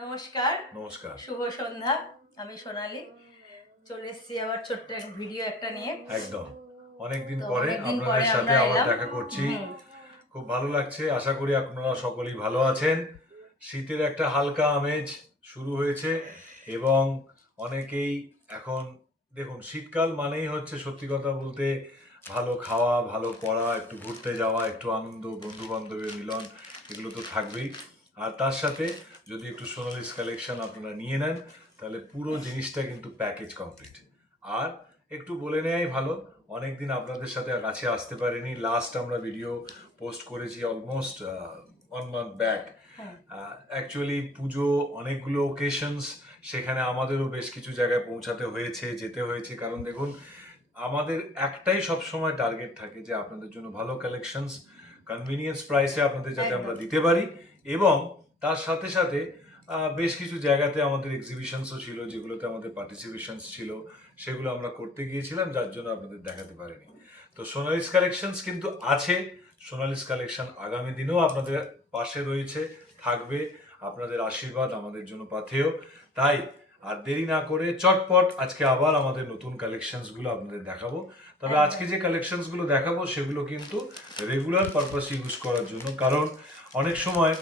নমস্কার। নমস্কার। শুভ সন্ধ্যা। আমি সোনালী। চলে এসেছি আবার ছোট্ট এক ভিডিও একটা নিয়ে। একদম। অনেকদিন তো পরে অনেকদিন পরে আপনাদের সাথে আমরা আবার এলাম। দেখা করছি। হুম। খুব ভালো লাগছে। আশা করি আপনারা সকলেই ভালো আছেন। শীতের একটা হালকা আমেজ শুরু হয়েছে এবং অনেকেই এখন দেখুন শীতকাল মানেই হচ্ছে সত্যি কথা বলতে ভালো খাওয়া, ভালো পড়া, একটু ঘুরতে যাওয়া, একটু আনন্দ, বন্ধু-বান্ধবের মিলন এগুলো তো থাকবেই। আর তার সাথে যদি একটু সোনালিস কালেকশন আপনারা নিয়ে নেন তাহলে পুরো জিনিসটা কিন্তু প্যাকেজ কমপ্লিট। আর একটু বলে নেওয়াই ভালো, অনেকদিন আপনাদের সাথে কাছে আসতে পারিনি। লাস্ট আমরা ভিডিও পোস্ট করেছি অলমোস্ট 1 মান্থ ব্যাক। অ্যাকচুয়ালি পুজো, অনেকগুলো ওকেশনস, সেখানে আমাদেরও বেশ কিছু জায়গায় পৌঁছাতে হয়েছে, যেতে হয়েছে। কারণ দেখুন আমাদের একটাই সবসময় টার্গেট থাকে যে আপনাদের জন্য ভালো কালেকশনস কনভিনিয়েন্স প্রাইসে আপনাদের যাতে আমরা দিতে পারি, এবং তার সাথে সাথে বেশ কিছু জায়গাতে আমাদের এক্সিবিশনসও ছিল যেগুলোতে আমাদের পার্টিসিপেশনস ছিল, সেগুলো আমরা করতে গিয়েছিলাম যার জন্য আপনাদের দেখাতে পারিনি। তো সোনালিস কালেকশনস কিন্তু আছে। সোনালিস কালেকশন আগামী দিনেও আপনাদের পাশে রয়েছে, থাকবে। আপনাদের আশীর্বাদ আমাদের জন্য পাথেয়। তাই আর দেরি না করে চটপট আজকে আবার আমাদের নতুন কালেকশনসগুলো আপনাদের দেখাবো। তবে আজকে যে কালেকশনসগুলো দেখাবো সেগুলো কিন্তু রেগুলার পারপাস ইউজ করার জন্য। কারণ অনেক সময়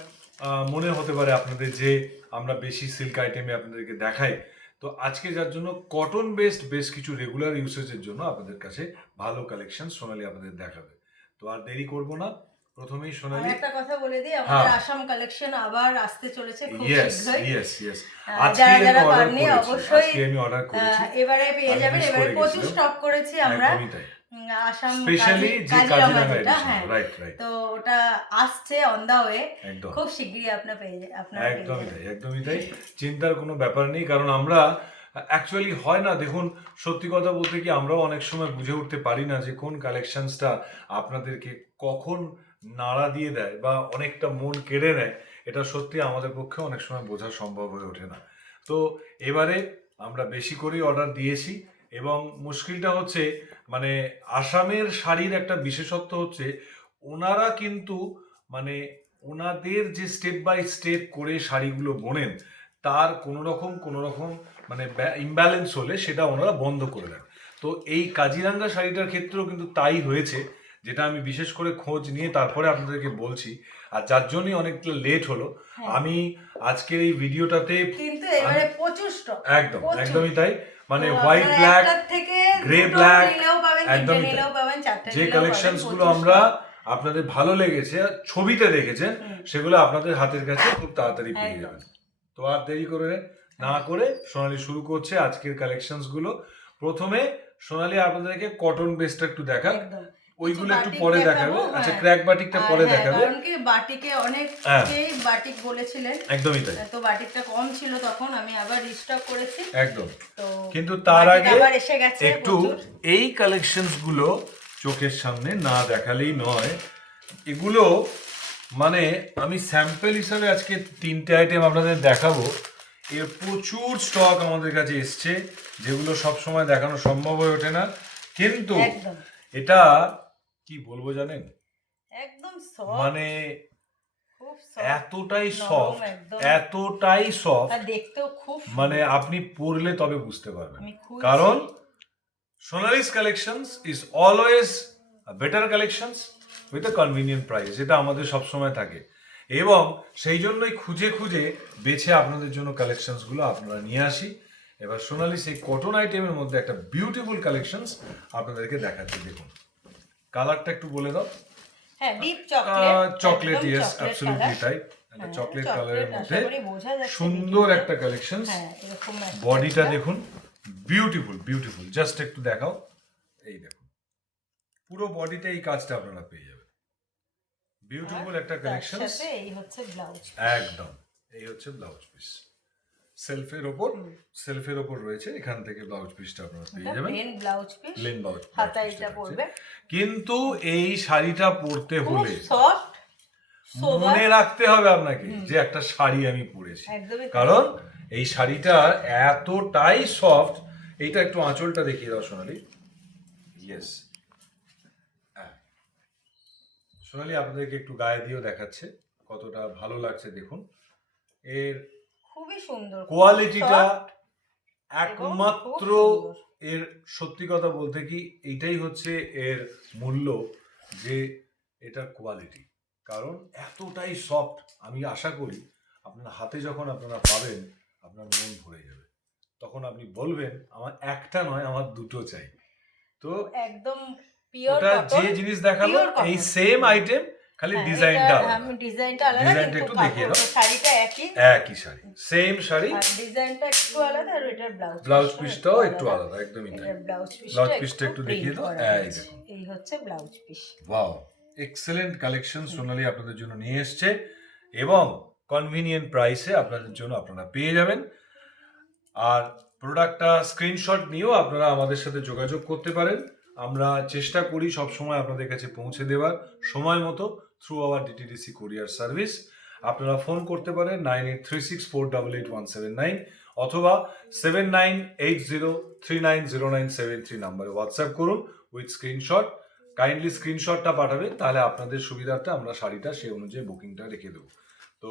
মনে হতে পারে আপনাদের যে আমরা বেশি সিল্ক আইটেমে আপনাদেরকে দেখাই, তো আজকে যার জন্য কটন বেসড বেশ কিছু রেগুলার ইউসেজের জন্য আপনাদের কাছে ভালো কালেকশন সোনালি আপনাদের দেখাবে। তো আর দেরি করব না, প্রথমেই আর সোনালি একটা কথা বলে দিই, আমাদের আসাম কালেকশন আবার আসতে চলেছে খুব শীঘ্রই। আজকে যারা আমি অর্ডার পাননি করেছি, অবশ্যই আজকে আমি অর্ডার করেছি। এবারে পেয়ে আমি যাবেন। মিস এবারে করে প্রচুর গেছিলাম। স্টক করেছি আমরা। একদমই তাই। আসাম স্পেশালি যে কাজিরাঙা কাজিরাঙা যেটা, এডিশন, হ্যাঁ। Right right. তো ওটা আসছে অন দা ওয়ে। একদম খুব শিগগিরই আপনারা পেয়ে একদমই যাবেন। তাই, একদমই তাই। চিন্তার কোনো ব্যাপার নেই, কারণ আমরা অ্যাকচুয়ালি হয় না, দেখুন সত্যি কথা বলতে কি আমরাও অনেক সময় বুঝে উঠতে পারি না যে কোন কালেকশনসটা আপনাদেরকে কখন নাড়া দিয়ে দেয় বা অনেকটা মন কেড়ে নেয়। এটা সত্যি আমাদের পক্ষে অনেক সময় বোঝা সম্ভব হয়ে ওঠে না। তো এবারে আমরা বেশি করেই অর্ডার দিয়েছি, এবং মুশকিলটা হচ্ছে মানে আসামের শাড়ির একটা বিশেষত্ব হচ্ছে ওনারা কিন্তু মানে ওনাদের যে স্টেপ বাই স্টেপ করে শাড়িগুলো বোনেন, তার কোনো রকম মানে ইমব্যালেন্স হলে সেটা ওনারা বন্ধ করে দেন। তো এই কাজিরাঙ্গা শাড়িটার ক্ষেত্রেও কিন্তু তাই হয়েছে, যেটা আমি বিশেষ করে খোঁজ নিয়ে তারপরে আপনাদেরকে বলছি, আর যার জন্যই অনেকটা লেট হলো। আমি আজকের এই ভিডিওটাতে কিন্তু এবারে প্রচুর স্টক, একদম একদমই তাই, মানে তো হোয়াইট আপনারা ব্ল্যাক, একটার থেকে গ্রে দুটো ব্ল্যাক, নিলেও পাবেন, তিনটে একদমই তাই। নিলেও পাবেন, চারটে যে নিলেও পাবেন, কালেকশনস গুলো প্রচুর আমরা stock। আপনাদের ভালো লেগেছে আর ছবিতে দেখেছেন, সেগুলো আপনাদের হাতের কাছে খুব তাড়াতাড়ি পেয়ে একদম। যাবেন। তো আর দেরি করে না করে সোনালি শুরু করছে আজকের কালেকশনস গুলো। প্রথমে সোনালি আপনাদেরকে কটন বেসটা একটু দেখাক, একদম। ওইগুলো কিছু একটু বাটিক পরে দেখাবো, দেখাবে। আচ্ছা, হ্যাঁ। ক্র্যাক বাটিকটা আর পরে হ্যাঁ, দেখাবে। কারণ কি বাটিকে অনেকেই বাটিক বলেছিলেন, একদমই তাই, তো বাটিকটা কম ছিল তখন, আমি আবার রিস্টক করেছি। একদম। তো কিন্তু তার বাটিক আগে আবার এসে গেছে একটু প্রচুর। এই কালেকশনস গুলো চোখের সামনে না দেখালেই নয়। এগুলো মানে আমি স্যাম্পল হিসাবে আজকে 3টে আইটেম আপনাদের দেখাবো। এর প্রচুর স্টক আমাদের কাছে এসছে, যেগুলো সব সময় দেখানো সম্ভব হয়ে ওঠে না। কিন্তু একদম এটা কি বলবো জানেন, একদম সফট, মানে খুব সফট, এতটাই নরম সফট, একদম। এতটাই সফট, আর দেখতেও খুব মানে সুন্দর। আপনি পরলে তবে বুঝতে পারবেন। আমি খুলছি। কারণ Sonali's collections is always a better collections with a convenient price, এটা আমাদের সব সময় থাকে, এবং সেই জন্যই খুঁজে খুঁজে বেছে আপনাদের জন্য কালেকশনসগুলো আপনারা নিয়ে আসি। এবার সোনালি সেই কটন আইটেমের মধ্যে একটা বিউটিফুল কালেকশনস আপনাদেরকে দেখাচ্ছি। দেখুন কালারটা একটু বলে দাও। হ্যাঁ, ডিপ চকলেট, চকলেট, একদম ইয়েস, চকলেট অ্যাবসলিউটলি কালার। তাই। একটা চকলেট কালারের মধ্যে আশা করি বোঝা যাচ্ছে সুন্দর ভিডিওতে। একটা কালেকশনস। হ্যাঁ, এরকম একটা বডিটা একটা। দেখুন, বিউটিফুল বিউটিফুল, জাস্ট একটু দেখাও। এই দেখুন পুরো বডিতে এই কাজটা আপনারা পেয়ে যাবেন। বিউটিফুল একটা তার কালেকশন। সাথে এই হচ্ছে ব্লাউজ। একদম, এই হচ্ছে ব্লাউজ পিস। সেলফের ওপর রয়েছে, এখান থেকে ব্লাউজ পিসটা আপনারা পেয়ে যাবেন। Plain blouse piece, plain blouse হাতা এটা পড়বে। কিন্তু এই শাড়িটা পরতে খুব হলে সফট, মনে রাখতে হবে আপনাকে যে একটা শাড়ি আমি পরেছি, একদমই তাই। কারণ এই শাড়িটা এতটাই সফট। এইটা একটু আঁচলটা দেখিয়ে দাও সোনালি। ইয়েস, আপনাদেরকে একটু গায়ে দিয়েও দেখাচ্ছে কতটা ভালো লাগছে। দেখুন এর খুবই খুবই সুন্দর, কোয়ালিটিটা soft একমাত্র খুব সুন্দর। এর সত্যি কথা বলতে কি এইটাই হচ্ছে এর মূল্য, যে এটা কোয়ালিটি। কারণ এতটাই সফট, আমি আশা করি আপনার হাতে যখন আপনারা পাবেন আপনার মন ভরে যাবে, তখন আপনি বলবেন আমার একটা নয় আমার দুটো চাই। তো একদম পিওর ওটা কটন, যে জিনিস দেখালো pure cotton। এই সেম আইটেম, খালি ডিজাইনটা আলাদা। আমি ডিজাইনটা আলাদা, ডিজাইনটা কিন্তু একটু দেখিয়ে দাও। শাড়িটা একই, একই শাড়ি, সেম শাড়ি, আর ডিজাইনটা একটু আলাদা, আর এটার ব্লাউজ পিসটাও একটু আলাদা, একদমই তাই। এটার ব্লাউজ ব্লাউজ পিসটা পিসটা একটু দেখিয়ে দাও। এই দেখুন, এই হচ্ছে blouse piece. Wow, excellent collection Sonali আপনাদের জন্য নিয়ে এসেছে, এবং কনভিনিয়েন্ট প্রাইসে আপনাদের জন্য আপনারা পেয়ে যাবেন। আর প্রোডাক্টটা স্ক্রিনশট নিয়েও আপনারা আমাদের সাথে যোগাযোগ করতে পারেন। আমরা চেষ্টা করি সবসময় আপনাদের কাছে পৌঁছে দেওয়ার সময় মতো through hour DTDC courier service. আপনারা ফোন করতে পারেন 9836488179 অথবা 7980390973 নাম্বারে হোয়াটসঅ্যাপ করুন উইথ স্ক্রিনশট। কাইন্ডলি স্ক্রিনশটটা পাঠাবেন, তাহলে আপনাদের সুবিধার্থে আমরা শাড়িটা সেই অনুযায়ী বুকিংটা রেখে দেবো। তো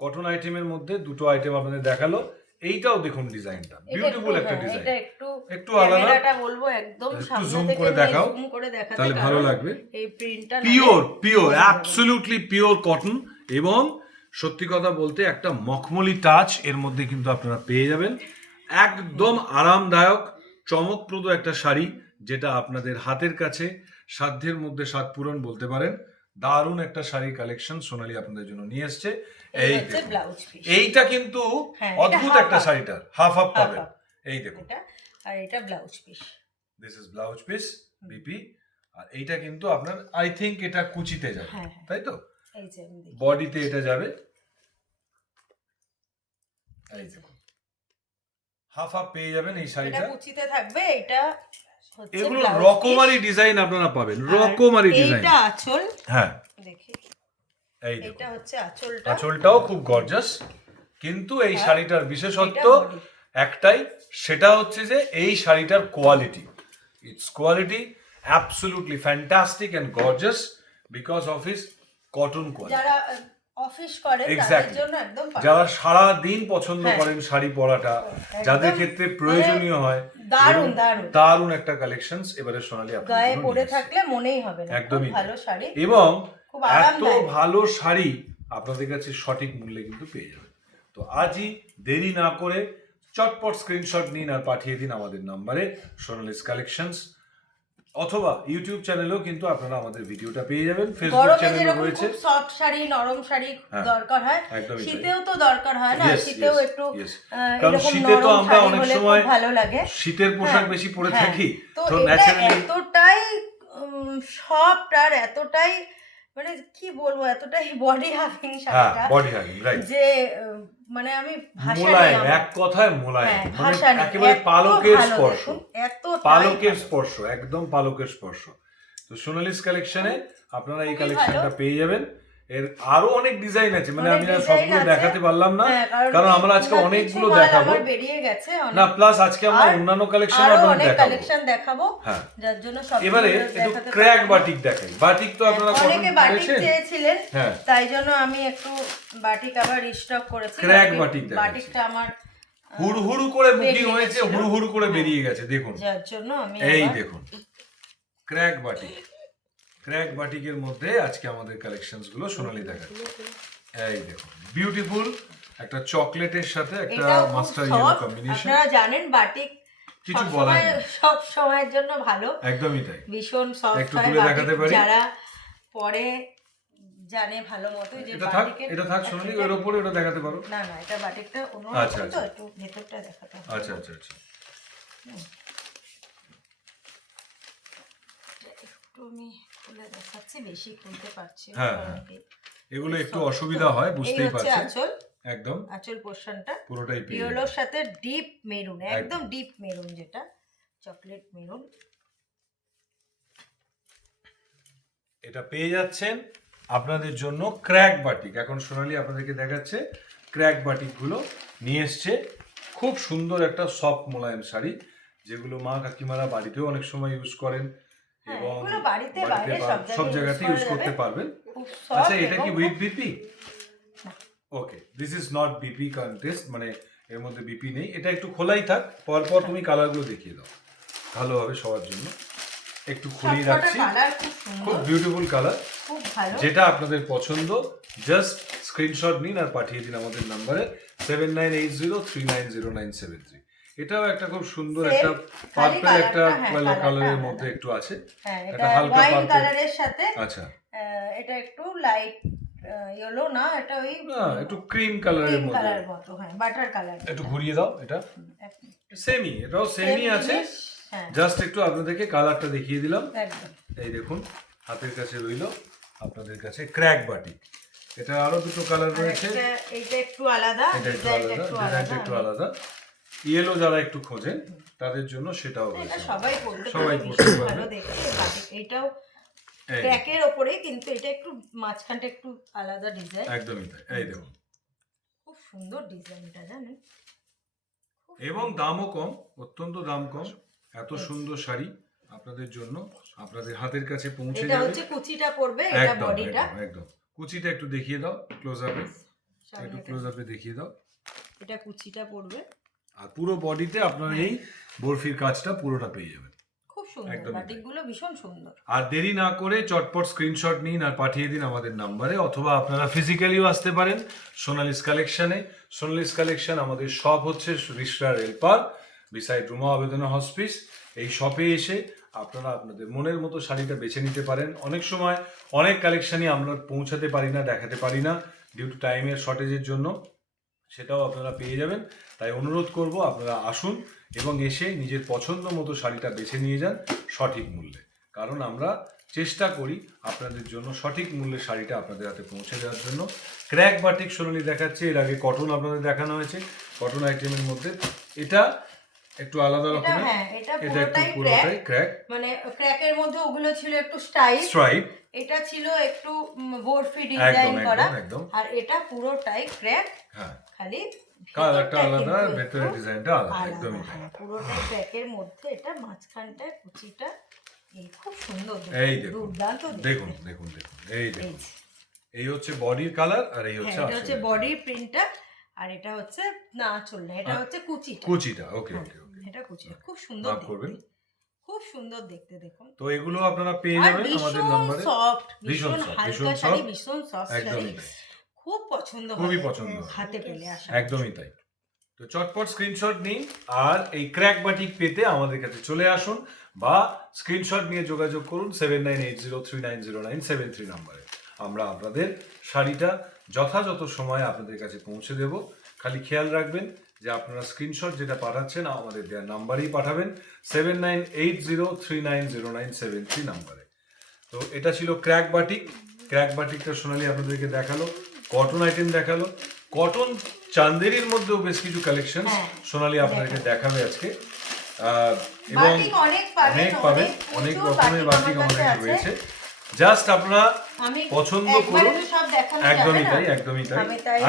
কটন আইটেমের মধ্যে দুটো আইটেম আপনাদের দেখালো, এইটাও দেখুন ডিজাইনটা বিউটিফুল একটা ডিজাইন, এটা একটু আলাদা। ক্যামেরাটা বলবো একদম একটু সামনে জুম থেকে করে দেখাও, জুম করে দেখাতে, তাহলে ভালো লাগবে। এই প্রিন্টটা পিওর অ্যাবসলিউটলি পিওর কটন, এবং সত্যি কথা বলতে একটা মখমলি টাচ এর মধ্যে কিন্তু আপনারা পেয়ে যাবেন। একদম আরামদায়ক চমকপ্রদ একটা শাড়ি, যেটা আপনাদের হাতের কাছে সাধ্যের মধ্যে সাত পূরণ বলতে পারেন। দারুণ একটা শাড়ি কালেকশন সোনালি আপনাদের জন্য নিয়ে এসছে। এই হচ্ছে ব্লাউজ পিস। এইটা কিন্তু অদ্ভুত একটা শাড়িটার হাফ হাফ পাবেন, এই দেখুন। আর এটা blouse piece, this is blouse piece BP. আর এইটা কিন্তু আপনার আই থিংক এটা কুচিতে যাবে, তাই তো? এই যে বডিতে এটা যাবে, এই দেখুন হাফ হাফ পেয়ে যাবেন এই শাড়িটা, এটা কুচিতে থাকবে। এটা হচ্ছে এগুলো রকমারি ডিজাইন আপনারা পাবেন, রকমারি ডিজাইন। এটা আঁচল, হ্যাঁ দেখি এই এটা হচ্ছে আঁচলটা, আঁচলটাও খুব গর্জাস। কিন্তু এই শাড়িটার বিশেষত্ব একটাই, সেটা হচ্ছে যে এই শাড়িটার quality, it's quality absolutely fantastic and gorgeous because of its cotton quality. যারা অফিস করেন তাদের জন্য একদম, যারা সারা দিন পছন্দ করেন শাড়ি পরাটা, যাদের ক্ষেত্রে প্রয়োজনীয় হয়, দারুণ দারুণ একটা কালেকশনস এবারে সোনালি আপনাদের গায়ে জন্য পরে থাকলে মনেই হবে না একদমই ভালো শাড়ি, এবং খুব এত আরামদায়ক। ভালো শাড়ি আপনাদের কাছে সঠিক মূল্যে কিন্তু পেয়ে যাবেন। তো আজই দেরি না করে চটপট স্ক্রিনশট নিন আর পাঠিয়ে দিন আমাদের নম্বরে সোনালিস কালেকশনস, অথবা ইউটিউব চ্যানেলেও কিন্তু আপনারা আমাদের ভিডিওটা পেয়ে যাবেন। ফেসবুক চ্যানেল রয়েছে। খুব সফট শাড়ি, নরম শাড়ি দরকার হয়, শীতেও তো দরকার হয় না, শীতেও একটু কারণ শীতে তো আমরা অনেক সময় ভালো লাগে, শীতের পোশাক বেশি পরে থাকি, তো ন্যাচারালি এতটাই সফট আর এতটাই মানে কি বলবো, এতটাই বডি হাগিং শাড়িটা, বডি হাগিং রাইট, যে মানে আমি ভাষা মোলায়েম, এক কথায় মোলায়েম, মানে একেবারে পালকের স্পর্শ, পালকের স্পর্শ, একদম পালকের স্পর্শ। তো সোনালিস কালেকশনে আপনারা এই কালেকশনটা পেয়ে যাবেন। এর আরো অনেক ডিজাইন আছে, মানে আমি সবগুলো দেখাতে পারলাম না, কারণ আমরা আজকে অনেকগুলো দেখাবো না, প্লাস আজকে আমরা অন্যান্য কালেকশন দেখাবো, যার জন্য এবারে একটু ক্র্যাক বাটিক দেখাই। বাটিক তো আপনারা অনেকে বাটিক চেয়েছিলেন, তাই জন্য আমি একটু বাটিক আবার রিস্টক করেছি। ক্র্যাক বাটিক বাটিকটা আমার হুড়হুড় করে বুকিং হয়েছে, হুড়হুড় করে বেরিয়ে গেছে, দেখুন যার জন্য আমি এই দেখুন ক্র্যাক বাটিক। ক্র্যাক বাটিকের মধ্যে আজকে আমাদের কালেকশনস গুলো সোনালি দেখাচ্ছে। এই দেখুন বিউটিফুল একটা চকলেটের সাথে একটা মাস্টার ইয়েলো কম্বিনেশন। আপনারা জানেন বাটিক কিছু বলার নেই, সব সময়ের জন্য ভালো, একদমই তাই, ভীষণ সফট একটু তুলে দেখাতে পারি, যারা পরে জানে ভালো মতো যে বাটিকের। এটা থাক সোনালি, এর উপরে এটা দেখাতে পারো। না এটা বাটিকটা অন্য তো একটু ভেতরটা দেখাতে হবে। আচ্ছা একটু আমি খুলে দেখাচ্ছি, বেশি খুলতে পারছি না, এগুলো একটু অসুবিধা হয়, বুঝতেই পারছেন। আঁচল, একদম আঁচল পোরশনটা পুরোটাই পিওলোর সাথে ডিপ মেরুন, একদম ডিপ মেরুন, যেটা চকলেট মেরুন, এটা পেয়ে যাচ্ছেন আপনাদের জন্য ক্র্যাক বাটিক। এখন সোনালি আপনাদেরকে দেখাচ্ছে ক্র্যাক বাটিক গুলো নিয়ে এসছে, খুব সুন্দর একটা সফট মোলায়েম শাড়ি, যেগুলো মা কাকিমারা বাড়িতেও অনেক সময় ইউজ করেন এবং বাড়িতে বাইরে সব জায়গাতে ইউজ করতে পারবেন। আচ্ছা এটা কি with BP? Okay, this is not BP contest, মানে এর মধ্যে বিপি নেই। এটা একটু খোলাই থাক, পরপর তুমি কালারগুলো দেখিয়ে দাও, ভালো হবে সবার জন্য। একটু খুলিয়ে রাখছি, কালার খুব খুব সুন্দর, বিউটিফুল কালার, খুব ভালো। যেটা আপনাদের পছন্দ জাস্ট স্ক্রিনশট নিন আর পাঠিয়ে দিন আমাদের নাম্বারে 7980390973। এটাও একটা খুব সুন্দর একটা পার্পল একটা কালারের মধ্যে একটু আছে, এটা হালকা ওয়াইন পার্পল কালারের সাথে। আচ্ছা, এটা একটু লাইট ইয়েলো না, এটা ওই একটু ক্রিম কালারের মধ্যে, কালার মতো, হ্যাঁ বাটার কালার। একটু ঘুরিয়ে দাও, এটা সেমি, এটাও সেমি আছে, জাস্ট একটু আপনাদেরকে কালারটা দেখিয়ে দিলাম। একদম এই দেখুন হাতের কাছে রইলো আপনাদের কাছে ক্র্যাক বাটিক। এটা আরো দুটো কালার রয়েছে, এইটা একটু আলাদা, এটা একটু আলাদা, ডিজাইনটা একটু আলাদা। ইয়েলো যারা একটু খোঁজেন তাদের জন্য সেটাও এটা রয়েছে, সবাই পড়তে সবাই পারে, পড়তে পারবে। ভালো দেখতে বাটিক। এইটাও ক্র্যাকের উপরে, কিন্তু এটা একটু মাঝখানটা একটু আলাদা ডিজাইন। একদমই তাই, এই দেখুন খুব সুন্দর ডিজাইনটা, জানেন, এবং দামও কম, অত্যন্ত দাম কম। এত সুন্দর শাড়ি আপনাদের জন্য আপনাদের হাতের কাছে পৌঁছে এটা যাবে। হচ্ছে কুচিটা পড়বে, এটা একদম বডিটা। একদম কুচিটা একটু দেখিয়ে দাও ক্লোজ আপে, একটু ক্লোজ আপে দেখিয়ে দাও। এটা কুচিটা পড়বে, আর পুরো বডিতে আপনার এই বরফির কাজটা পুরোটা পেয়ে যাবেন। খুব সুন্দর, বাটিকগুলো ভীষণ সুন্দর। আর দেরি না করে চটপট স্ক্রিনশট নিন আর পাঠিয়ে দিন আমাদের নাম্বারে, অথবা আপনারা ফিজিক্যালিও আসতে পারেন সোনালিস কালেকশনে। সোনালিস কালেকশন আমাদের শপ হচ্ছে রিসরা রেলপার বিসাইড রুমা আবেদনা হসপিস। এই শপে এসে আপনারা আপনাদের মনের মতো শাড়িটা বেছে নিতে পারেন। অনেক সময় অনেক কালেকশনই আমরা পৌঁছাতে পারি না, দেখাতে পারি না ডিউ টু টাইমের শর্টেজের জন্য, সেটাও আপনারা পেয়ে যাবেন। তাই অনুরোধ করব আপনারা আসুন এবং এসে নিজের পছন্দ মতো শাড়িটা বেছে নিয়ে যান সঠিক মূল্যে, কারণ আমরা চেষ্টা করি আপনাদের জন্য সঠিক মূল্যে শাড়িটা আপনাদের হাতে পৌঁছে দেওয়ার জন্য। ক্র্যাক বাটিক সোনালি দেখাচ্ছে, এর আগে কটন আপনাদের দেখানো হয়েছে, কটন আইটেমের মধ্যে এটা একটু আলাদা রকমের, এটা একটু পুরোটাই ক্র্যাক, মানে ক্র্যাকের মধ্যে ওগুলো ছিল একটু স্ট্রাইপ, এটা ছিল একটু বরফি ডিজাইন করা, আর এটা পুরোটাই ক্র্যাক, হ্যাঁ খালি কালারটা আলাদা, ভেতরের ডিজাইনটা আলাদা, একদমই পুরোটাই ক্র্যাকের মধ্যে। এটা মাঝখানটা কুচিটা এই খুব সুন্দর, এই দেখুন, দেখুন দেখুন দেখুন, এই দেখুন, এই হচ্ছে বডির কালার আর এই হচ্ছে এটা হচ্ছে বডির প্রিন্টটা, আর এটা হচ্ছে না চললে, এটা হচ্ছে কুচিটা। ওকে ওকে ওকে, এটা কুচিটা খুব সুন্দর দেখতে, খুব সুন্দর দেখতে, দেখুন। তো এগুলো আপনারা পেয়ে যাবেন আমাদের নম্বরে। সফট, ভীষণ হালকা শাড়ি, ভীষণ সফট শাড়ি, একদমই তাই, খুব পছন্দ, খুবই পছন্দ হাতে পেলে আসা, একদমই তাই। তো চটপট স্ক্রিনশট নিন আর এই ক্র্যাক বাটিক পেতে আমাদের কাছে চলে আসুন, বা স্ক্রিনশট নিয়ে যোগাযোগ করুন 7980390973 নম্বরে। আমরা আপনাদের শাড়িটা যথাযথ সময়ে আপনাদের কাছে পৌঁছে দেব। খালি খেয়াল রাখবেন যে আপনারা স্ক্রিনশট যেটা পাঠাচ্ছেন আমাদের দেওয়ার নাম্বারেই পাঠাবেন 7980390973 নাম্বারে। তো এটা ছিল ক্র্যাক বাটিক। ক্র্যাক বাটিকটা সোনালি আপনাদেরকে দেখালো, কটন আইটেম দেখালো, কটন চান্দেরির মধ্যেও বেশ কিছু কালেকশন সোনালি আপনাদেরকে দেখাবে আজকে, এবং অনেক পাবেন, অনেক রকমের বাটিক আমাদের রয়েছে। জাস্ট আপনারা পছন্দ করুন, একদমই তাই, একদমই তাই।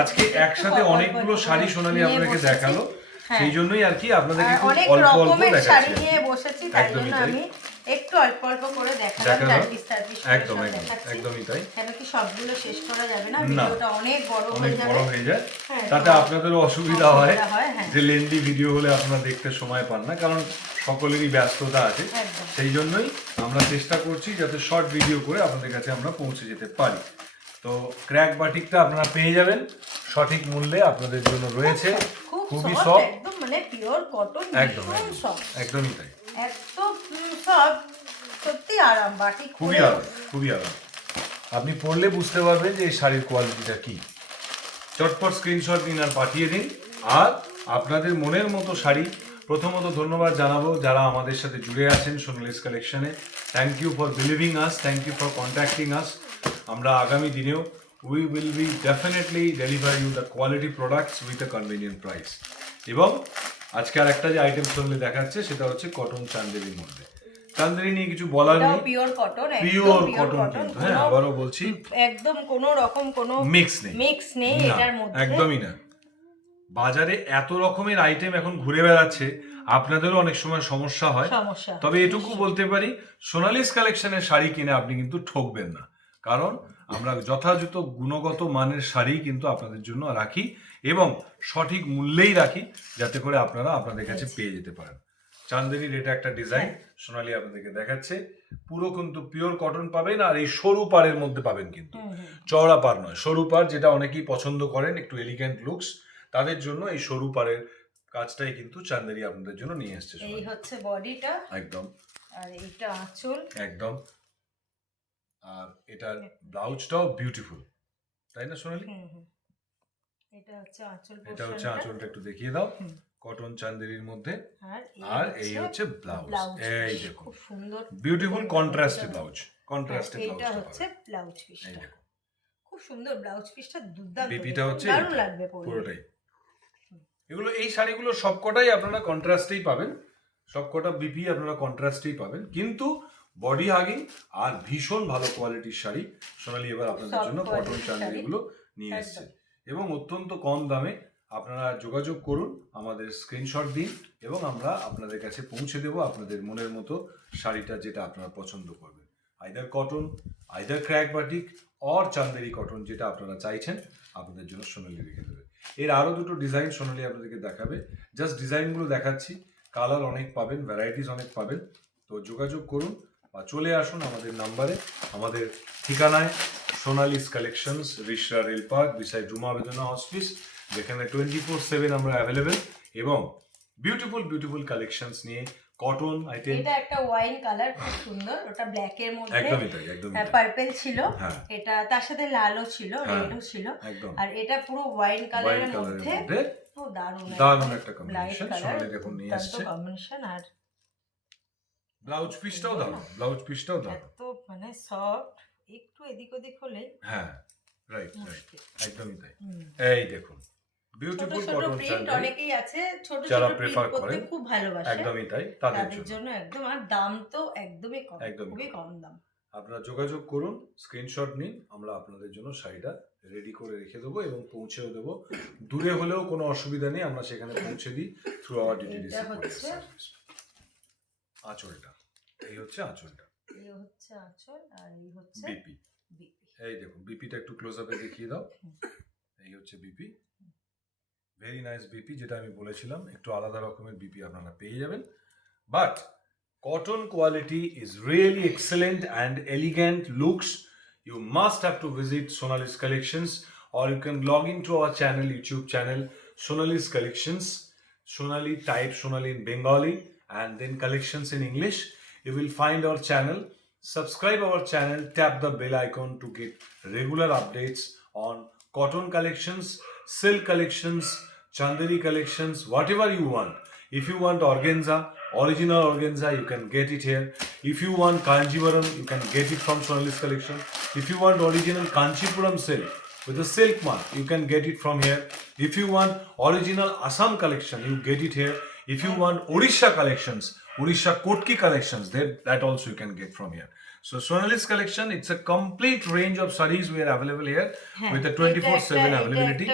আজকে একসাথে অনেকগুলো শাড়ি সোনালি আপনাদেরকে দেখালো, সেই জন্যই আর কি আপনাদেরকে খুব অল্প অল্প দেখাচ্ছি, একদমই তাই, একটু অল্প অল্প করে দেখালাম, একদম একদমই তাই, কেন কি সবগুলো শেষ করা যাবে না, ভিডিওটা অনেক বড় হয়ে যায়, তাতে আপনাদেরও অসুবিধা হয় যে লেন্দি ভিডিও হলে আপনারা দেখতে সময় পান না, কারণ সকলেরই ব্যস্ততা আছে। সেই জন্যই আমরা চেষ্টা করছি যাতে শর্ট ভিডিও করে আপনাদের কাছে আমরা পৌঁছে যেতে পারি। তো ক্র্যাক বাটিকটা আপনারা পেয়ে যাবেন সঠিক মূল্যে, আপনাদের জন্য রয়েছে, খুবই সফট, একদম মানে পিওর কটন, একদম একদমই তাই, একদম সফট, সত্যি আরাম, বাটিক খুবই আরাম, খুবই আরাম। আপনি পরলে বুঝতে পারবেন যে এই শাড়ির কোয়ালিটিটা কি। চটপট স্ক্রিনশট নিন আর পাঠিয়ে দিন। আর আপনাদের মনের মতো শাড়ি, প্রথমত ধন্যবাদ জানাবো যারা আমাদের সাথে জুড়ে আছেন সোনালিস কালেকশনে। Thank you for believing us, thank you for contacting us. আমরা আগামী দিনেও we will be definitely deliver you the quality products with a convenient price. এবং আজকে আর একটা যে আইটেম সোনালি দেখাচ্ছে সেটা হচ্ছে কটন চান্দেরির মধ্যে। চান্দেরি নিয়ে কিছু বলার নেই, পিওর কটন, পিওর কটন কিন্তু, হ্যাঁ আবারও বলছি একদম কোনো রকম কোনো মিক্স নেই এটার মধ্যে, একদমই না। বাজারে এত রকমের আইটেম এখন ঘুরে বেড়াচ্ছে, আপনাদেরও অনেক সময় সমস্যা হয়, তবে এটুকু বলতে পারি সোনালিস কালেকশনের শাড়ি কিনে আপনি কিন্তু ঠকবেন না, কারণ আমরা যথাযথ গুণগত মানের শাড়ি কিন্তু আপনাদের জন্য রাখি এবং সঠিক মূল্যেই রাখি, যাতে করে আপনারা আপনাদের কাছে পেয়ে যেতে পারেন। চান্দেরির এটা একটা ডিজাইন সোনালি আপনাদেরকে দেখাচ্ছে, পুরো কিন্তু পিওর কটন পাবেন, আর এই সরু পাড়ের মধ্যে পাবেন, কিন্তু চওড়া পাড় নয়, সরু পাড়, যেটা অনেকেই পছন্দ করেন একটু এলিগেন্ট লুকস, তাদের জন্য এই সরু পাড়ের কাজটাই কিন্তু চান্দেরি আপনাদের জন্য নিয়ে এসেছে। এই হচ্ছে বডিটা একদম, আর এইটা আঁচল একদম, আর এটার ব্লাউজটাও বিউটিফুল, তাই না সোনালি? এটা হচ্ছে আঁচল, এটা হচ্ছে আঁচলটা একটু দেখিয়ে দাও, কটন চান্দেরির মধ্যে, আর এই হচ্ছে ব্লাউজ। এই দেখো খুব সুন্দর বিউটিফুল কন্ট্রাস্টে ব্লাউজ, কন্ট্রাস্টে ব্লাউজ। এটা হচ্ছে ব্লাউজ পিসটা, এই দেখো খুব সুন্দর ব্লাউজ পিসটা, দুর্দান্ত, বিপিটা হচ্ছে দারুণ লাগবে পুরোটাই। এগুলো এই শাড়িগুলো সবকটাই আপনারা কন্ট্রাস্টেই পাবেন, সবকটা বিপি আপনারা কন্ট্রাস্টেই পাবেন, কিন্তু বডি হাগিং আর ভীষণ ভালো কোয়ালিটির শাড়ি সোনালি এবার আপনাদের জন্য কটন চান্দেরিগুলো নিয়ে এসেছে, এবং অত্যন্ত কম দামে। আপনারা যোগাযোগ করুন, আমাদের স্ক্রিনশট দিন, এবং আমরা আপনাদের কাছে পৌঁছে দেবো আপনাদের মনের মতো শাড়িটা, যেটা আপনারা পছন্দ করবেন। Either cotton, either crack batik, or Chanderi cotton, যেটা আপনারা চাইছেন আপনাদের জন্য সোনালি রেখে দেবে। এর আরও দুটো ডিজাইন সোনালি আপনাদেরকে দেখাবে, জাস্ট ডিজাইনগুলো দেখাচ্ছি, কালার অনেক পাবেন, ভ্যারাইটিস অনেক পাবেন। তো যোগাযোগ করুন বা চলে আসুন আমাদের নাম্বারে, আমাদের ঠিকানায় Sonali's collections, Rishra rail park, beside Ruma Bedana hospice, যেখানে 24/7 আমরা অ্যাভেলেবেল, এবং বিউটিফুল বিউটিফুল কালেকশনস নিয়ে কটন আইটেম। এটা একটা ওয়াইন কালার, খুব সুন্দর, ওটা ব্ল্যাক এর মধ্যে, একদমই তাই, একদমই তাই, পার্পল ছিল, এটা তার সাথে লালও ছিল, রেডও ছিল, আর এটা পুরো ওয়াইন কালারের মধ্যে, ও দারুণ দারুণ একটা কম্বিনেশন সোনালি দেখুন নিয়ে আসছে, কম্বিনেশন। আর ব্লাউজ পিসটাও দারুণ, ব্লাউজ পিসটাও দারুণ, এত মানে সফট, একটু এদিক ওদিক হলেই, হ্যাঁ রাইট রাইট, একদমই তাই। এই দেখুন বিউটিফুল কটন চান্দেরি, অনেকেই আছে ছোট ছোট যারা প্রিন্ট প্রেফার করতে করেন, খুব ভালোবাসে, একদমই তাই, তাদের জন্য একদম। আর দাম তো একদমই কম, খুবই কম দাম। আপনারা যোগাযোগ করুন, স্ক্রিনশট নিন, আমরা আপনাদের জন্য শাড়িটা রেডি করে রেখে দেবো এবং পৌঁছেও দেবো। দূরে হলেও কোনো অসুবিধা নেই, আমরা সেখানে পৌঁছে দিই থ্রু আওয়ার ডিটিডিসি সার্ভিস। আঁচলটা, এই হচ্ছে আঁচলটা, এই হচ্ছে আঁচল, আর এই হচ্ছে বিপি। এই দেখুন বিপিটা একটু ক্লোজ আপে দেখিয়ে দাও, এই হচ্ছে বিপি, ভেরি নাইস বিপি, যেটা আমি বলেছিলাম একটু আলাদা রকমের বিপি আপনারা পেয়ে যাবেন, but cotton quality is really excellent and elegant looks. You must have to visit Sonali's Collections, or you can log into our channel, YouTube channel, Sonali's Collections. Sonali, type Sonali in Bengali and then Collections in English. You will find our channel. Subscribe our channel, tap the bell icon to get regular updates on cotton collections, silk collections, chanderi collections, whatever you want. If you want organza, original organza, you can get it here. If you want Kanjivaram, you can get it from Sonali's collection. If you want original Kanchipuram silk with the silk mark, you can get it from here. If you want original Assam collection, you get it here. If you want Odisha collections, Odisha Kotki collections, that also you can get from here. So Sonali's collection, it's a complete range of sarees we are available here with a 24/7 availability.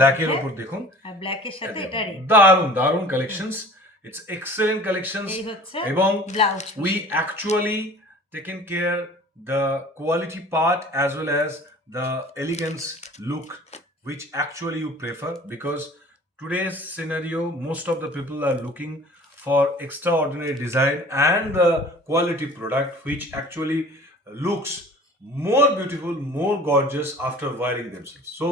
Black এর উপর দেখুন, black এর সাথে এটা red, দারুন দারুন collections. It's excellent collections, এবং we actually taken care the quality part as well as the elegance look which actually you prefer, because today's scenario most of the people are looking for extraordinary design and the quality product which actually looks more beautiful, more gorgeous after wearing themselves. So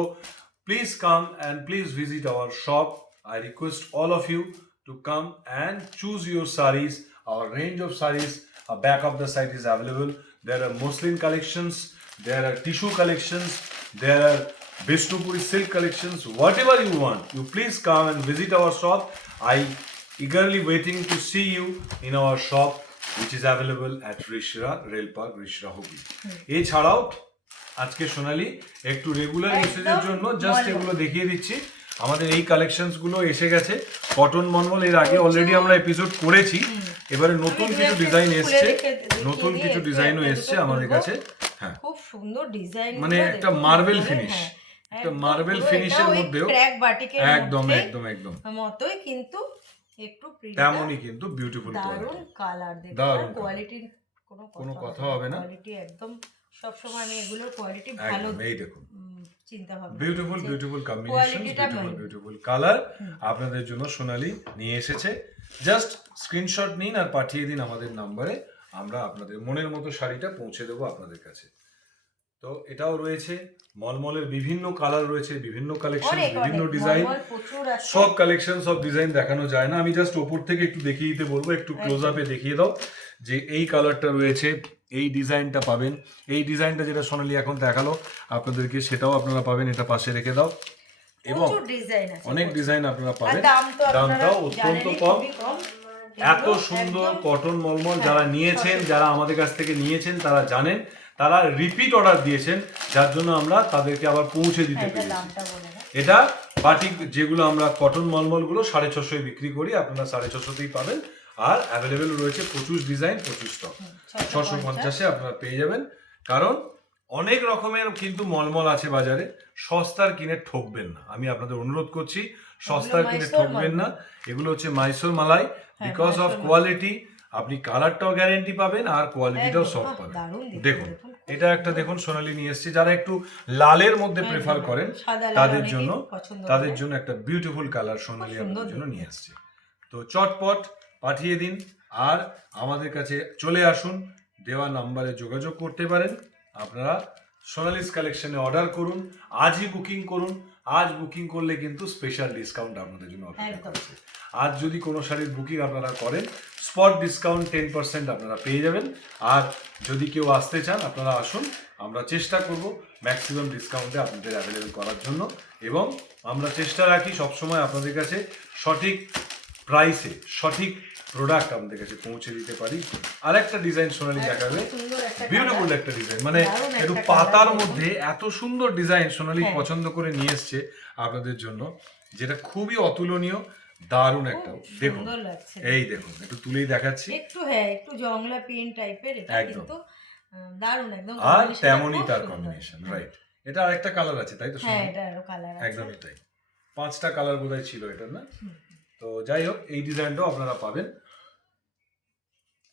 please come and please visit our shop. I request all of you to come and choose your sarees. Our range of sarees, a back of the site is available. There are muslin collections, there are tissue collections, there are Vishnupuri silk collections. Whatever you want, you please come and visit our shop. I eagerly waiting to see you in our shop, which is available at Rishra Rail Park, Rishra Hubli. এছাড়াও আজকে সোনালি একটু regular ইউসেজের জন্য just এগুলো দেখিয়ে দিচ্ছি। আমাদের এই collections গুলো এসে গেছে, কটন মলমল এর আগে অলরেডি আমরা এপিসোড করেছি, এবারে নতুন কিছু ডিজাইন এসছে, নতুন কিছু ডিজাইনও এসছে আমাদের কাছে। হ্যাঁ, খুব সুন্দর ডিজাইন, মানে একটা মার্বেল ফিনিশ, একটা মার্বেল ফিনিশের মধ্যেও একদম একদম একদম মতোই, কিন্তু একটু তেমনই কিন্তু বিউটিফুল দারুণ কালার, দেখুন কোয়ালিটির কোনো কথা হবে না, কোয়ালিটি একদম সব সময় আমি এগুলোর কোয়ালিটি ভালো এই দেখুন চিন্তা ভাবনা বিউটিফুল কম্বিনেশন, বিউটিফুল কালার আপনাদের জন্য সোনালি নিয়ে এসেছে। জাস্ট স্ক্রিনশট নিন আর পাঠিয়ে দিন আমাদের নম্বরে, আমরা আপনাদের মনের মতো শাড়িটা পৌঁছে দেবো আপনাদের কাছে। তো এটাও রয়েছে মলমলের বিভিন্ন কালার রয়েছে, বিভিন্ন কালেকশন, বিভিন্ন ডিজাইন, সব কালেকশন সব ডিজাইন দেখানো যায় না, আমি জাস্ট ওপর থেকে একটু দেখিয়ে দিতে বলবো, একটু ক্লোজ আপে দেখিয়ে দাও যে এই কালারটা রয়েছে, এই ডিজাইনটা পাবেন, এই ডিজাইনটা যেটা সোনালি এখন দেখালো আপনাদেরকে সেটাও আপনারা পাবেন, এটা পাশে রেখে দাও। এবং অনেক ডিজাইন আপনারা পাবেন, দামটাও অত্যন্ত কম। এত সুন্দর কটন মলমল যারা নিয়েছেন, যারা আমাদের কাছ থেকে নিয়েছেন তারা জানেন, তারা রিপিট অর্ডার দিয়েছেন, যার জন্য আমরা তাদেরকে আবার পৌঁছে দিতে পেরেছি। এটা বাটিক যেগুলো আমরা কটন মলমলগুলো 650 বিক্রি করি, আপনারা 650তেই পাবেন। আর অ্যাভেলেবেল রয়েছে প্রচুর ডিজাইন, প্রচুর স্টক, 650-এ আপনারা পেয়ে যাবেন। কারণ অনেক রকমের কিন্তু মলমল আছে বাজারে, সস্তার কিনে ঠকবেন না, আমি আপনাদের অনুরোধ করছি, সস্তার কিনে ঠকবেন না। এগুলো হচ্ছে মাইসোর মালাই, বিকজ অফ কোয়ালিটি, আপনি কালারটাও গ্যারেন্টি পাবেন আর কোয়ালিটিটাও সব পাবেন। দেখুন এটা একটা দেখুন সোনালি নিয়ে এসেছে, যারা একটু লালের মধ্যে প্রেফার করেন তাদের জন্য একটা বিউটিফুল কালার সোনালি আপনাদের জন্য নিয়ে আসছে। তো চটপট পাঠিয়ে দিন আর আমাদের কাছে চলে আসুন, দেওয়া নাম্বারে যোগাযোগ করতে পারেন। আপনারা সোনালিস কালেকশনে অর্ডার করুন, আজই বুকিং করুন। আজ বুকিং করলে কিন্তু স্পেশাল ডিসকাউন্ট আপনাদের জন্য অপেক্ষা করছে। আজ যদি কোনো শাড়ির বুকিং আপনারা করেন, স্পট ডিসকাউন্ট 10% আপনারা পেয়ে যাবেন। আর যদি কেউ আসতে চান আপনারা আসুন, আমরা চেষ্টা করব ম্যাক্সিমাম ডিসকাউন্টে আপনাদের অ্যাভেলেবেল করার জন্য। এবং আমরা চেষ্টা রাখি সবসময় আপনাদের কাছে সঠিক প্রাইসে সঠিক প্রোডাক্ট আমাদের কাছে পৌঁছে দিতে পারি। আর একটা ডিজাইন সোনালি দেখাবে, বিউটিফুল একটা ডিজাইন, মানে একটু পাতার মধ্যে এত সুন্দর ডিজাইন সোনালি পছন্দ করে নিয়ে এসছে আপনাদের জন্য, যেটা খুবই অতুলনীয়, দারুণ একটা। দেখুন এই দেখুন, একটু তুলেই দেখাচ্ছি, একটু জংলা প্রিন্ট টাইপের, এটা কিন্তু দারুণ একদম। আর তেমনই তার কম্বিনেশন, রাইট। এটা আরেকটা কালার আছে তাই তো? হ্যাঁ, এটা আরো কালার আছে, একদমই তাই, 5টা কালার বোধহয় ছিল এটা, না? তো যাই হোক, এই ডিজাইনটাও আপনারা পাবেন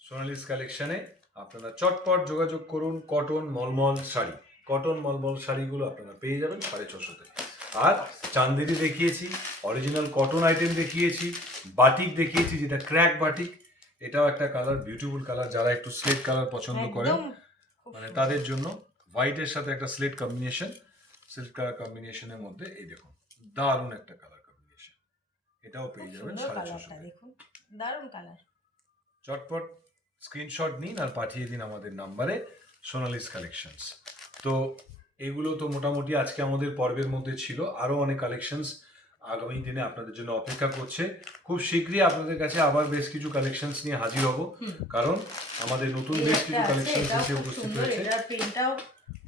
সোনালিস কালেকশনে। আপনারা চটপট যোগাযোগ করুন। কটন মলমল শাড়ি, কটন মলমল শাড়িগুলো আপনারা পেয়ে যাবেন 650-তে। আর চান্দেরি দেখিয়েছি, অরিজিনাল কটন আইটেম দেখিয়েছি, বাটিক দেখিয়েছি যেটা ক্র্যাক বাটিক, এটাও একটা কালার, বিউটিফুল কালার। যারা একটু স্লেট কালার পছন্দ করেন মানে তাদের জন্য হোয়াইটের সাথে একটা স্লেট কম্বিনেশন, সিল্ক কালার কম্বিনেশনের মধ্যে এই দেখুন দারুণ একটা কালার কম্বিনেশন, এটাও পেয়ে যাবেন 650-তে। দেখুন দারুণ কালার। চটপট স্ক্রিনশট নিন আর পাঠিয়ে দিন আমাদের নাম্বারে, সোনালিস কালেকশনস। তো এগুলো তো মোটামুটি আজকে আমাদের পর্বের মধ্যে ছিল। আরও অনেক কালেকশনস আগামী দিনে আপনাদের জন্য অপেক্ষা করছে। খুব শীঘ্রই আপনাদের কাছে আবার বেশ কিছু কালেকশনস নিয়ে হাজির হব, কারণ আমাদের নতুন বেশ কিছু কালেকশনস এসে উপস্থিত হয়েছে।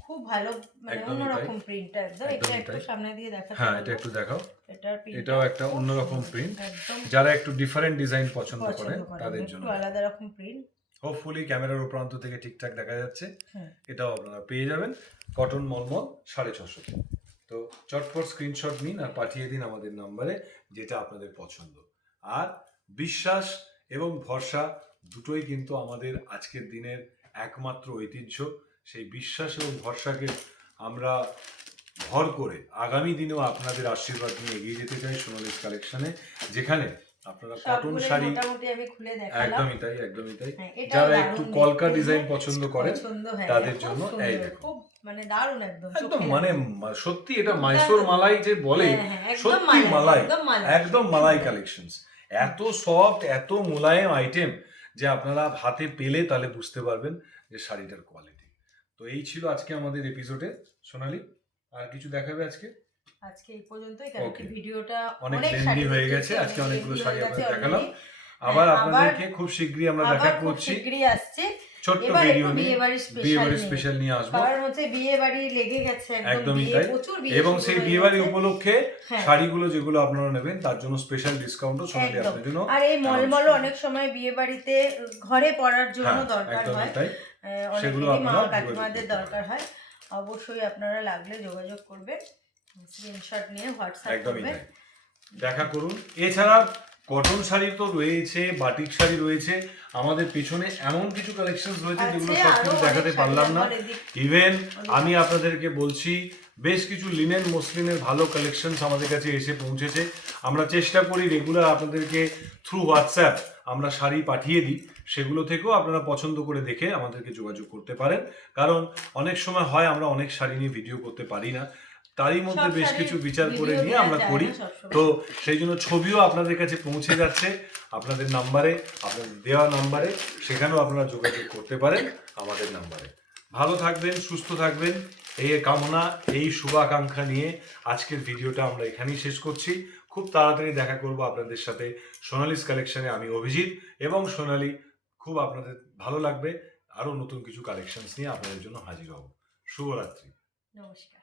খুব ভালো, মানে অন্যরকম প্রিন্ট, একদম। এটা একটু সামনে দিয়ে দেখাও। হ্যাঁ, এটা একটু দেখাও। এটাও একটা অন্যরকম প্রিন্ট, যারা একটু ডিফারেন্ট ডিজাইন পছন্দ করেন তাদের জন্য আলাদা রকম প্রিন্ট। হোপফুলি ক্যামেরার প্রান্ত থেকে ঠিকঠাক দেখা যাচ্ছে। এটাও আপনারা পেয়ে যাবেন কটন মলমল 650-তে। তো চটপট স্ক্রিনশট নিন আর পাঠিয়ে দিন আমাদের নাম্বারে, যেটা আপনাদের পছন্দ। আর বিশ্বাস এবং ভরসা দুটোই কিন্তু আমাদের আজকের দিনের একমাত্র ঐতিহ্য। সেই বিশ্বাস এবং ভরসাকে আমরা ভর করে আগামী দিনেও আপনাদের আশীর্বাদ নিয়ে এগিয়ে যেতে চাই সোনালিস কালেকশনে, যেখানে আপনারা কটন শাড়ি, একদমই তাই, একদমই তাই। যারা একটু কলকা ডিজাইন পছন্দ করেন তাদের জন্য এই দেখো, মানে দারুণ একদম, মানে সত্যি এটা মাইসোর মালাই যে বলে, সত্যি মালাই, একদম মালাই কালেকশনস। এত সফট, এত মোলায়েম আইটেম যে আপনারা হাতে পেলে তাহলে বুঝতে পারবেন যে শাড়িটার কোয়ালিটি। তো এই ছিল আজকে আমাদের এপিসোডে। সোনালি আর কিছু দেখাবে আজকে? আজকে এই পর্যন্তই, কারণ ভিডিওটা অনেক লেন্দি হয়ে গেছে। আজকে অনেকগুলো শাড়ি আপনাদের দেখালাম, আবার আপনাদেরকে খুব শীঘ্রই আমরা দেখা করছি, আসছে ছোট্ট ভিডিও নিয়ে, বিয়েবাড়ি স্পেশাল নিয়ে আসবো। কারণ হচ্ছে বিয়েবাড়ি লেগে গেছে, একদমই তাই। এবং সেই বিয়েবাড়ি উপলক্ষে শাড়িগুলো যেগুলো আপনারা নেবেন তার জন্য স্পেশাল ডিসকাউন্টও সোনালি আপনাদের জন্য। আর এই মলমল অনেক সময় বিয়েবাড়িতে ঘরে পরার জন্য দরকার হয়, সেগুলো আপনারা কাকিমাদের দরকার হয়। অবশ্যই আপনারা লাগলে যোগাযোগ করবেন, স্ক্রিনশট নিয়ে হোয়াটসঅ্যাপ করবেন, দেখা করুন। এছাড়া কটন শাড়ি তো রয়েছে, বাটিক শাড়ি রয়েছে, আমাদের পেছনে এমন কিছু কালেকশন রয়েছে যেগুলো সব কিছু দেখাতে পারলাম না। ইভেন আমি আপনাদেরকে বলছি বেশ কিছু লিনেন মসলিনের ভালো কালেকশনস আমাদের কাছে এসে পৌঁছেছে। আমরা চেষ্টা করি রেগুলার আপনাদেরকে থ্রু হোয়াটসঅ্যাপ আমরা শাড়ি পাঠিয়ে দিই, সেগুলো থেকেও আপনারা পছন্দ করে দেখে আমাদেরকে যোগাযোগ করতে পারেন। কারণ অনেক সময় হয় আমরা অনেক শাড়ি নিয়ে ভিডিও করতে পারি না, তারই মধ্যে বেশ কিছু বিচার করে নিয়ে আমরা করি। তো সেই জন্য ছবিও আপনাদের কাছে পৌঁছে যাচ্ছে আপনাদের নাম্বারে, আপনাদের দেওয়া নাম্বারে, সেখানেও আপনারা যোগাযোগ করতে পারেন আমাদের নাম্বারে। ভালো থাকবেন, সুস্থ থাকবেন, এই কামনা, এই শুভাকাঙ্ক্ষা নিয়ে আজকের ভিডিওটা আমরা এখানেই শেষ করছি। খুব তাড়াতাড়ি দেখা করব আপনাদের সাথে সোনালিস কালেকশনে। আমি অভিজিৎ এবং সোনালি, খুব আপনাদের ভালো লাগবে। আরও নতুন কিছু কালেকশনস নিয়ে আপনাদের জন্য হাজির হব। শুভরাত্রি। নমস্কার।